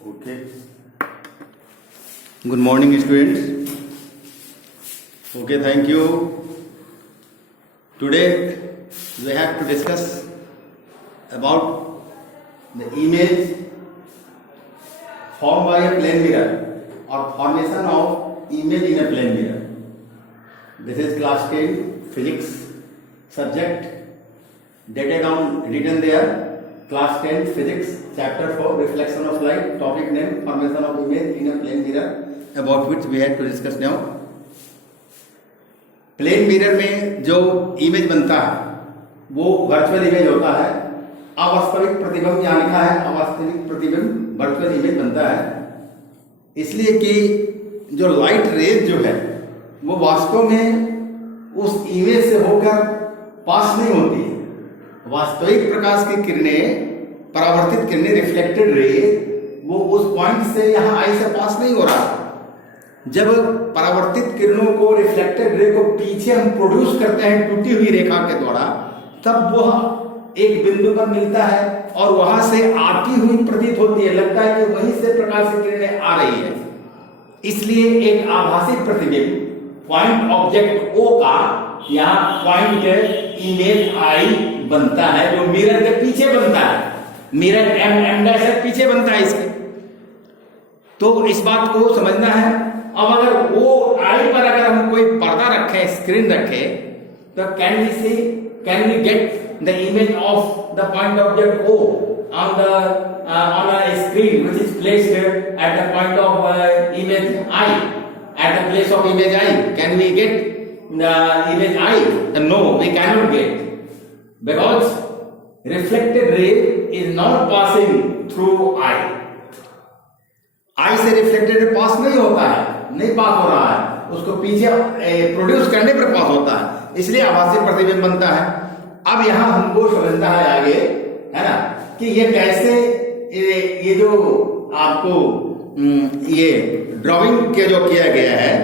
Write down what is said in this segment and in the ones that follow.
Okay. Good morning, students. Okay, thank you. Today we have to discuss about the image formed by a plane mirror or formation of image in a plane mirror. This is class 10 physics subject. Data down written there. Class 10 physics chapter 4 reflection of light, topic name formation of image in a plane mirror, about which we have to discuss now. Plane mirror में जो image बनता है वो virtual image होता है। अवास्तविक प्रतिबिंब यहाँ लिखा है, अवास्तविक प्रतिबिंब वर्चुअल इमेज बनता है, इसलिए कि जो लाइट रेज जो है वो वास्तव में उस इमेज से होकर पास नहीं होती है। वास्तविक प्रकाश की किरणें, परावर्तित किरणें, रिफ्लेक्टेड रे, वो उस पॉइंट से यहाँ आई से पास नहीं हो रहा। जब परावर्तित किरणों को, रिफ्लेक्टेड रे को पीछे हम प्रोड्यूस करते हैं टूटी हुई रेखा के द्वारा, तब वह एक बिंदु पर मिलता है और वहां से आती हुई प्रतीत होती है, लगता है कि वहीं से प्रकाश की किरणें आ रही है। इसलिए एक आभासी प्रतिबिंब पॉइंट ऑब्जेक्ट ओ का यहाँ पॉइंट इमेज आई बनता है, जो मिरर के पीछे बनता है। मिरर एम डैश पीछे बनता है इसके। तो इस बात को समझना है। अब अगर वो आई पर अगर हम कोई पर्दा रखें, स्क्रीन रखें, तो can we get the image of the point object O on a screen which is placed at the point of image I, at the place of image I. Can we get the image I? No, we cannot get, because reflected ray is not passing through eye. आई से reflected ray पास नहीं होता है, नहीं पास हो रहा है, उसको पीछे प्रोड्यूस करने पर पास होता है, इसलिए आभासी प्रतिबिंब बनता है। अब यहां हमको समझना है आगे, है ना, कि ये कैसे ये जो आपको ये ड्राइंग के जो किया गया है,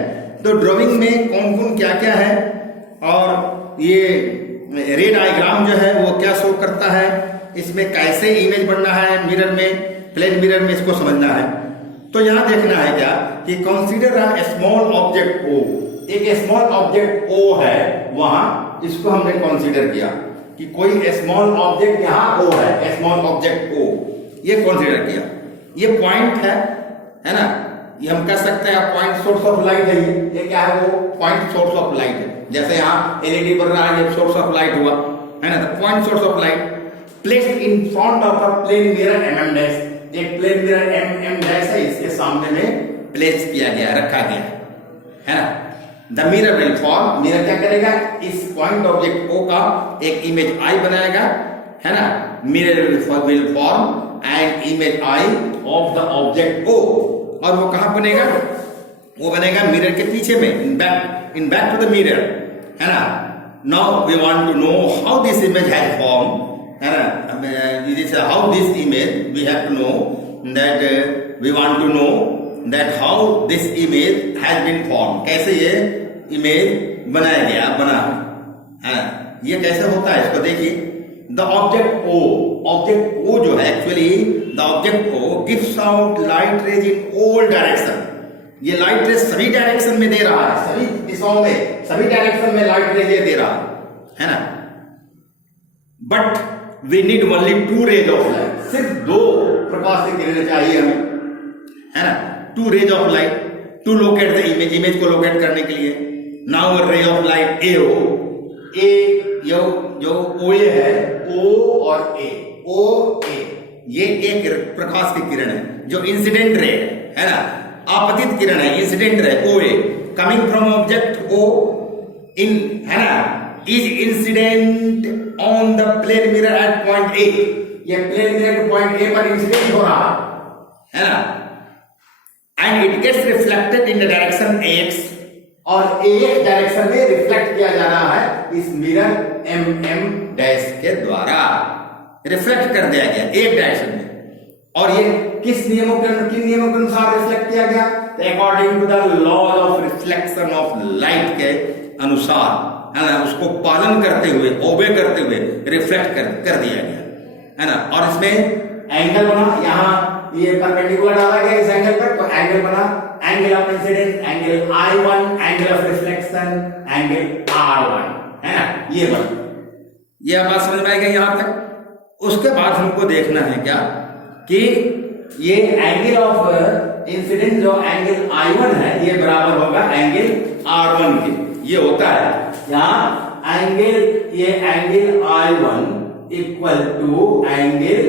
तो ड्राइंग में कौन कौन क्या क्या है और ये रे डायग्राम जो है वो क्या शो करता है, इसमें कैसे इमेज बनना है मिरर में, प्लेन मिरर में, इसको समझना है। तो यहां देखना है क्या कि consider a small object O, एक स्मॉल ऑब्जेक्ट ओ है वहां, इसको हमने कंसीडर किया कि कोई स्मॉल ऑब्जेक्ट यहां ओ है, स्मॉल ऑब्जेक्ट ओ, ये कंसीडर किया। ये पॉइंट है ना, ये हम कह सकते हैं पॉइंट सोर्स ऑफ लाइट है। ये क्या है, वो पॉइंट सोर्स ऑफ लाइट है। जैसे यहाँ एलईडी बन रहा है, ये सोर्स ऑफ लाइट हुआ, है ना, तो point source of light placed in front of a plane mirror M dash. एक प्लेन मिरर एम डैश है, इसके सामने में प्लेस किया गया, रखा गया है ना। The mirror will form, mirror क्या करेगा, इस पॉइंट ऑब्जेक्ट ओ का एक इमेज आई बनाएगा, है ना। Mirror will form an image I of the object O, और वो कहां बनेगा, वो बनेगा मिरर के पीछे में, in back to the mirror, है ना। Now we want to know how this image has form, है ना। How this image we have to know that, we want to know that how this image has been form, कैसे ये image बनाया गया, बना है, ये कैसे होता है, इसको देखिए। द ऑब्जेक्ट ओ जो है, actually the object O gives out light rays in all direction. ये लाइट रेज सभी डायरेक्शन में दे रहा है, सभी दिशाओं में, सभी डायरेक्शन में लाइट रेज दे रहा है ना। But we need only two rays of light, सिर्फ दो प्रकाश की किरणें चाहिए हमें, है ना। Two rays of light to locate the image, image को लोकेट करने के लिए। नाउ रे ऑफ लाइट ए ओ, ए जो ओ ए है, ओ और ए, ये एक प्रकाश की किरण है जो इंसिडेंट रे है ना, आपतित किरण है, incident ray O A, coming from object O इन, है ना, is incident on the plane mirror at point A. ये प्लेन मिरर पॉइंट ए पर इंसिडेंट हो रहा है ना, and it gets reflected in the direction X, और एक्स डायरेक्शन में रिफ्लेक्ट किया जा रहा है इस मिरर एम डैश के द्वारा, रिफ्लेक्ट कर दिया गया एक डायरेक्शन में। और ये किन नियमों के अनुसार रिफ्लेक्ट किया गया, according to the law of reflection of light के अनुसार, है ना, उसको पालन करते हुए, ओबे करते हुए रिफ्लेक्ट कर दिया गया, है ना। और इसमें एंगल बना, यहाँ ये परपेंडिकुलर डाला गया इस एंगल पर, तो एंगल बना angle of incidence angle I1, angle of reflection angle R1, है ना, ये बना। ये बात समझ में आएगी यहां तक। उसके बाद हमको देखना है क्या कि ये एंगल ऑफ इंसिडेंस जो एंगल I1 है ये बराबर होगा एंगल R1 के। ये होता है यहाँ एंगल, ये angle I1 equal to angle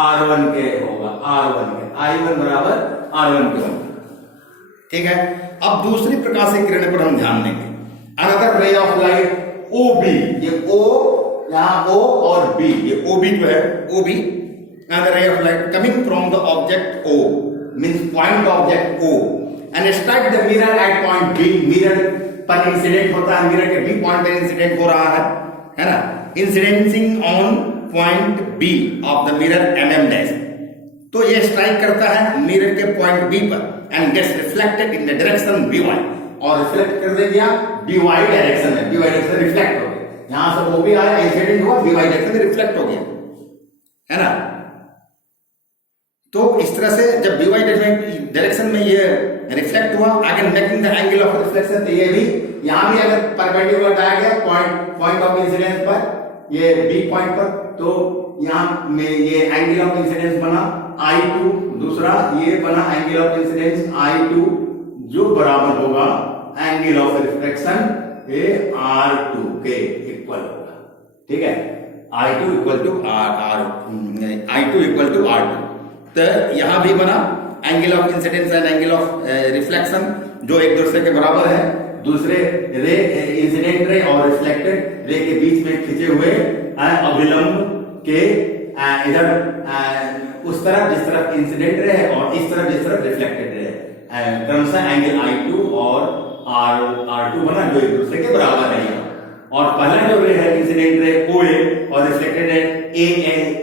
R1 के होगा, R1 के, I1 बराबर R1 के होगा। ठीक है। अब दूसरी प्रकाश की किरण पर हम ध्यान देंगे। Another ray of light OB, ये O यहाँ O और B, ये OB जो है OB, another ray of light coming from the object O means point object O and strike the mirror at point B, mirror पर incident होता है, mirror के B पॉइंट पर इंसिडेंट हो रहा है ना, incidencing on point B of the mirror mm dash, तो ये स्ट्राइक करता है मिरर के पॉइंट B पर and gets reflected in the direction BY, और रिफ्लेक्ट कर दे दिया BY डायरेक्शन में, BY डायरेक्शन रिफ्लेक्ट हो गया, यहां से OB आया इंसिडेंट हुआ BY डायरेक्शन में रिफ्लेक्ट हो गया, है ना। तो इस तरह से जब BY डायरेक्शन में ये रिफ्लेक्ट हुआ, again making the angle of reflection, तो ये भी यहां भी अगर परपेंडिकुलर डाला गया पॉइंट ऑफ इंसिडेंस पर, ये B पॉइंट पर, तो यहां में ये एंगल ऑफ इंसिडेंस बना I2, दूसरा ये बना एंगल ऑफ इंसिडेंस I2 जो बराबर होगा एंगल ऑफ रिफ्लेक्शन ये R2 के इक्वल होगा, ठीक है, I2 equal to I2 equal to R2। तो यहां भी बना angle of incidence and angle of reflection जो एक दूसरे के बराबर है, दूसरे रे इंसिडेंट रे और रिफ्लेक्टेड रे के बीच में खिंचे हुए अभिलंब के इधर उस तरफ जिस तरफ इंसिडेंट रे है और इस तरफ जिस तरफ रिफ्लेक्टेड रे है, क्रमशः एंगल I2 और R2 बना जो एक दूसरे के बराबर है यहाँ, और पहला जो रे है इंसिडेंट रे OA और रिफ्लेक्टेड रे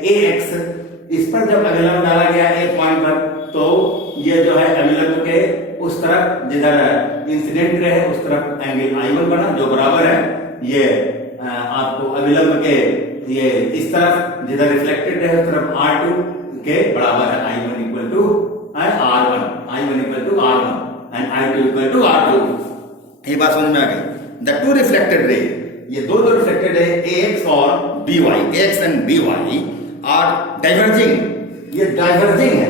AX, इस पर जब अभिलंब डाला गया A पॉइंट पर, तो ये जो है अभिलंब के उस तरफ जिधर इंसिडेंट रे है उस तरफ एंगल I1 बना जो बराबर है ये आपको अभिलंब के ये इस तरफ जिधर रिफ्लेक्टेड है उस तरफ R2 के बराबर है, I1 equal to R1, I1 equal to R1 and I2 equal to R2। ये बात समझ में आ गई। द टू रिफ्लेक्टेड रे, ये दो रिफ्लेक्टेड है AX और BY, AX and BY are diverging, ये डाइवर्जिंग है,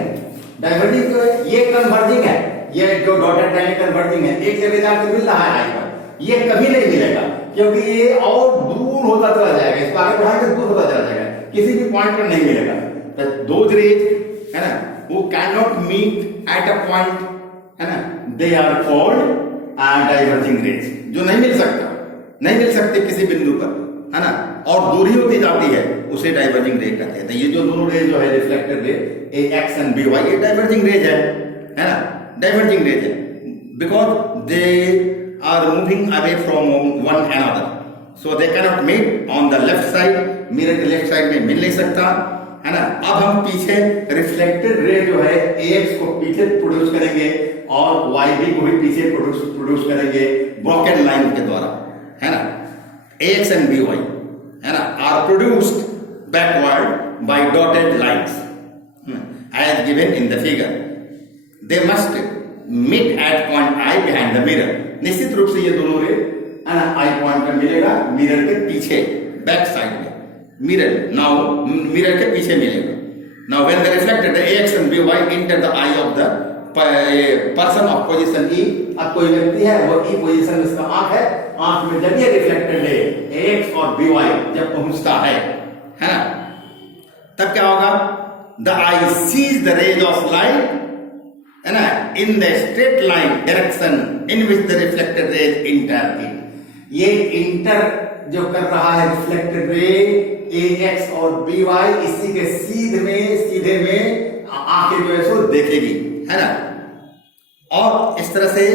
डाइवर्जिंग जो है ये कन्वर्जिंग है, ये जो डॉटेड लाइन कन्वर्जिंग है, एक जगह जाके मिल रहा है I पर, ये कभी नहीं मिलेगा क्योंकि ये और दूर होता चला जाएगा, इसको आगे बढ़ाएंगे दूर होता चला जाएगा, किसी भी पॉइंट पर नहीं मिलेगा। तो दो रेज है ना वो can not meet at a point, है ना, they are called diverging rays, जो नहीं मिल सकता, नहीं मिल सकते किसी बिंदु पर, है ना, और दूरी होती जाती है उसे डाइवर्जिंग रेज कहते हैं। ये जो दोनों रेज जो है reflected ray AX and BY ये डाइवर्जिंग रेज है ना, डाइवर्जिंग रेज है because they are moving away from one another, so they can not meet on the left side, mirror के लेफ्ट साइड में मिल नहीं सकता, है ना। अब हम पीछे रिफ्लेक्टेड रे जो है AX को पीछे प्रोड्यूस करेंगे और YB को भी पीछे प्रोड्यूस करेंगे ब्रॉकेट लाइन के द्वारा, है ना। AX एंड BY, है ना, are produced backward by dotted lines as given in the figure, they must meet at point I behind the mirror. निश्चित रूप से ये दोनों रे I पॉइंट पर मिलेगा, मिरर के पीछे बैक साइड में, मिरर नाउ मिरर के पीछे मिलेगा। Now when the reflected AX and BY enter the I of the person of position E, अब कोई व्यक्ति है वो E पोजीशन में इसका आंख है, आंख में जब ये रिफ्लेक्टेड है AX और BY जब पहुंचता है ना, तब क्या होगा, the eye sees the rays of light, है ना, in the straight line direction in which the reflected rays enter it. ये इंटर जो कर रहा है रिफ्लेक्टेड रे AX और BY इसी के सीधे में आंखें जो है सो देखेगी, है ना। और इस तरह से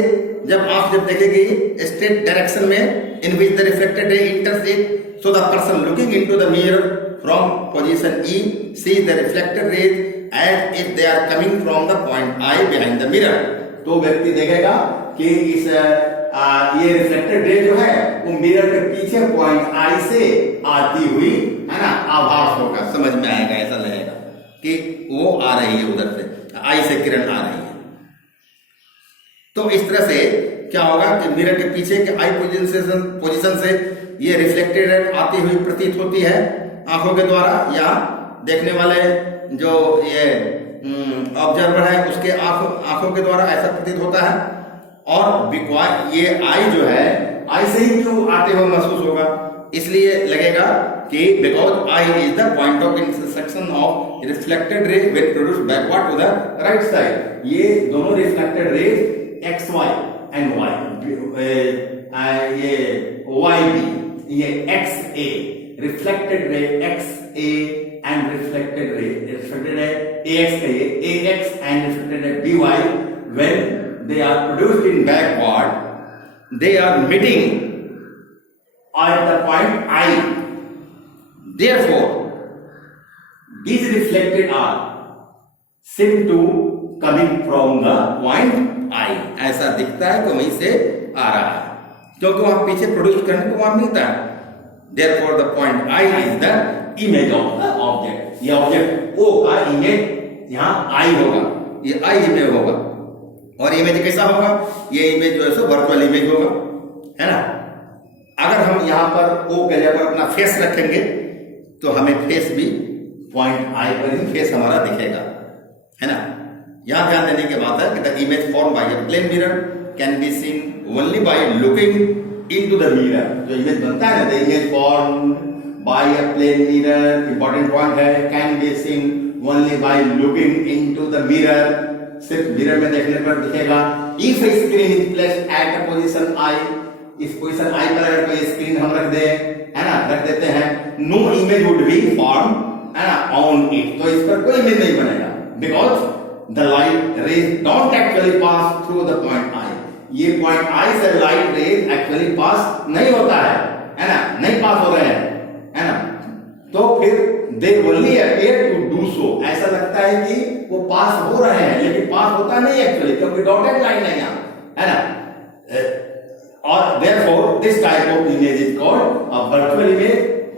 जब देखेगी स्ट्रेट डायरेक्शन में इन which the reflected ray इंटर्स it, so the person looking into the mirror from position E sees the reflected rays as if they are coming from the point I behind the mirror। तो व्यक्ति देखेगा कि इस ये reflected ray जो है वो mirror के पीछे पॉइंट I से आती हुई, है ना, आभास होगा, समझ में आएगा, ऐसा लगेगा कि वो आ रही है उधर से, आई से किरण आ रही है। तो इस तरह से क्या होगा कि मिरर के पीछे के आई पोजीशन से ये रिफ्लेक्टेड रे आती हुई प्रतीत होती है आंखों के द्वारा, या देखने वाले जो ये ऑब्जर्वर है उसके आंखों के द्वारा ऐसा प्रतीत होता है। और ये आई जो है, आई से ही क्यों आते हुए महसूस होगा, इसलिए लगेगा कि because I is the point of intersection of reflected ray when produced backward to the right side. ये दोनों reflected rays X Y and Y, ये वाई बी, ये X A, reflected ray X A and reflected ray A X का ये A X and reflected ray B Y, when they are produced in backward, they are meeting at the point I. Therefore, these reflected are seem to coming from the point I. ऐसा दिखता है कि वहीं से आ रहा है, क्योंकि वहां पीछे प्रोड्यूस करने को वहां मिलता है। Therefore, the point I is the image of the object. ये ऑब्जेक्ट O का इमेज यहाँ I होगा, ये I इमेज होगा। और इमेज कैसा होगा, ये इमेज जो है सो वर्चुअल इमेज होगा, है ना। अगर हम यहाँ पर ओ के जगह पर अपना फेस रखेंगे तो हमें फेस भी पॉइंट आई पर ही फेस हमारा दिखेगा, है ना। यहाँ ध्यान देने की बात है कि the image form by a plane mirror can be seen only by looking into the mirror. जो इमेज बनता है ना, the image form by a plane mirror, important point है, can be seen only by looking into the mirror, सिर्फ mirror में देखने पर दिखेगा। If screen is placed at a position I, इस पोजीशन आई पर अगर कोई स्क्रीन हम रख दे, है ना, रख देते हैं, no image would be form, है ना, ऑन इट, तो इस पर कोई इमेज नहीं बनेगा, because the light raise don't actually pass through the point I. ये पॉइंट आई से लाइट रेज एक्चुअली पास नहीं होता है ना, नहीं पास हो रहे हैं, है ना। तो फिर they only appear to do so, ऐसा लगता है कि वो पास हो रहे हैं, लेकिन पास होता नहीं एक्चुअली, क्योंकि डॉटेड लाइन है यहाँ, है ना। और therefore this type of image is called a virtual image,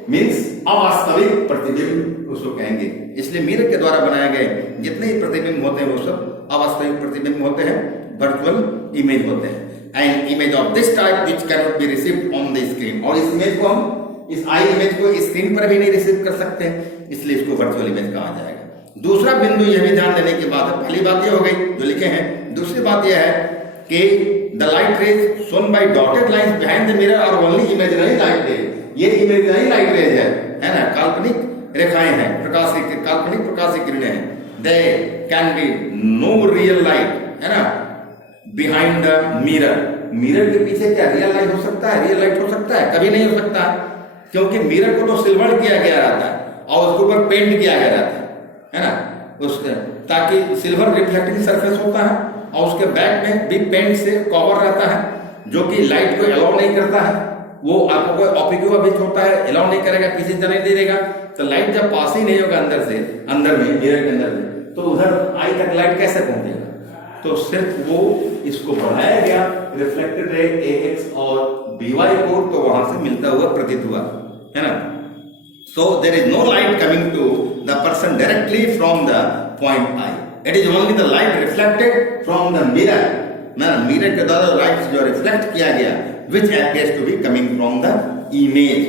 means अवास्तविक प्रतिबिंब उसको कहेंगे। इसलिए मिरर के द्वारा बनाए गए जितने ही प्रतिबिंब होते हैं वो सब अवास्तविक प्रतिबिंब होते हैं, वर्चुअल इमेज होते हैं। And image of this type which can not be received on the screen, और इस इमेज को हम, इस आई इमेज को स्क्रीन पर भी नहीं रिसीव कर सकते, इसलिए इसको वर्चुअल इमेज कहा जाएगा। दूसरा बिंदु यह भी ध्यान देने की बात है, पहली बात यह हो गई जो लिखे हैं, दूसरी बात यह है कि the light rays shown by dotted lines behind the mirror are only imaginary light rays. ये इमेजिनरी लाइट रेज है ना, काल्पनिक रेखाएं हैं, काल्पनिक प्रकाश की किरणें हैं। They can be no real light, है ना, बिहाइंड द मिरर। मिरर के पीछे क्या रियल लाइट हो सकता है? रियल लाइट हो सकता है? कभी नहीं हो सकता, क्योंकि मिरर को तो सिल्वर किया गया रहता है और उसके ऊपर पेंट किया गया रहता है ना, उसके ताकि सिल्वर रिफ्लेक्टिंग सरफेस होता है, और उसके बैक में भी पेंट से कवर रहता है जो कि लाइट को अलाउ नहीं करता है। वो आपको कोई ऑप्टिक ऑब्जेक्ट होता है, अलाउ नहीं करेगा, किसी तरह नहीं देगा, तो लाइट जब पास ही नहीं होगा अंदर से, अंदर में मिरर के अंदर में, तो उधर आई तक लाइट कैसे पहुंचेगा? तो सिर्फ वो इसको बढ़ाया गया रिफ्लेक्टेड रे ए एक्स और बी वाई को, तो वहां से मिलता हुआ प्रतीत हुआ, है ना। So there is no light coming to the person directly from the point I. It is only the light reflected from the mirror. ना मिरर के द्वारा लाइट जो रिफ्लेक्ट किया गया, which appears to be coming from the image,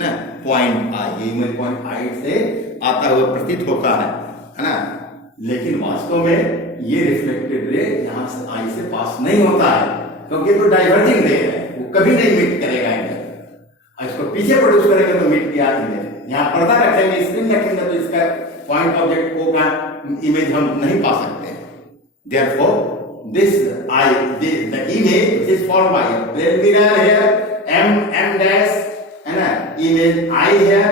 ना point I. ये image point I से आता हुआ प्रतीत होता है ना। लेकिन वास्तव में ये रिफ्लेक्टेड रे यहाँ से I से पास नहीं होता है, क्योंकि तो डाइवर्जिंग रे है, वो कभी नहीं मीट करेगा इमेज। इसको पीछे प्रोड्यूस करेंगे तो मीट किया इमेज, यहाँ पर्दा रखेंगे, स्क्रीन रखेंगे, तो इसका पॉइंट ऑब्जेक्ट को का इमेज हम नहीं पा सकते। Therefore, this I, the image is formed by a plane mirror here, M dash, है ना, image I here,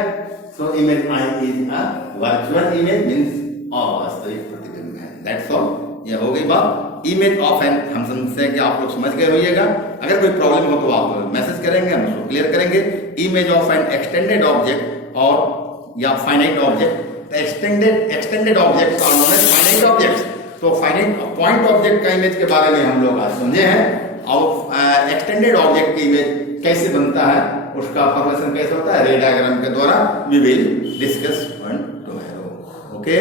so image I is a virtual image, means अवास्तविक प्रतिबिंब है। That's all, ये हो गई बात। इमेज ऑफ एन, हम समझते हैं कि आप लोग समझ गए होइएगा। अगर कोई प्रॉब्लम हो तो आप मैसेज करेंगे, हम उसको क्लियर करेंगे। Image of an extended object और या finite object, extended objects are known as finite objects. तो फाइनाइट पॉइंट ऑब्जेक्ट का इमेज के बारे में हम लोग आज समझे हैं, और एक्सटेंडेड ऑब्जेक्ट की इमेज कैसे बनता है, उसका फॉर्मेशन कैसे होता है, रे डायग्राम के द्वारा we will discuss tomorrow. Okay.